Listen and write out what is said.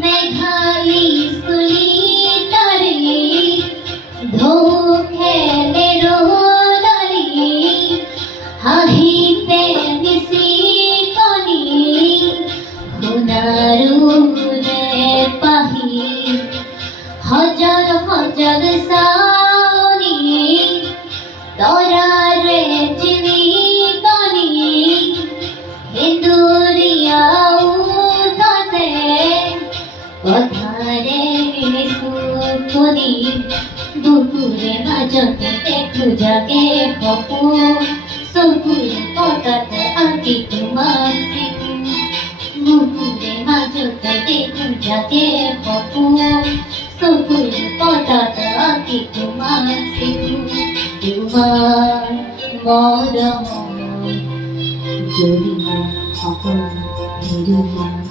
মেঘালী চুলি তাৰে ঢৌ খেলে ৰ'দালি হাঁহিতে নিশিকনি সোণাৰুৰে পাহি হাজাৰ হাজাৰ চাৱনি তৰাৰে জিলিকনি সেন্দুৰীয়া উঠতে কথাৰে সুখনি বুকুৰে মাজতে দেখো জাগে সপোন চকুৰে পতাতে আঁকি তোমাক চিকু বুকুৰে মাজতে দেখো জাগে সপোন চকুৰে পতাতে আঁকি তোমাক চিকু তোমাৰ মৰম জড়িত সকলো হেৰুৱা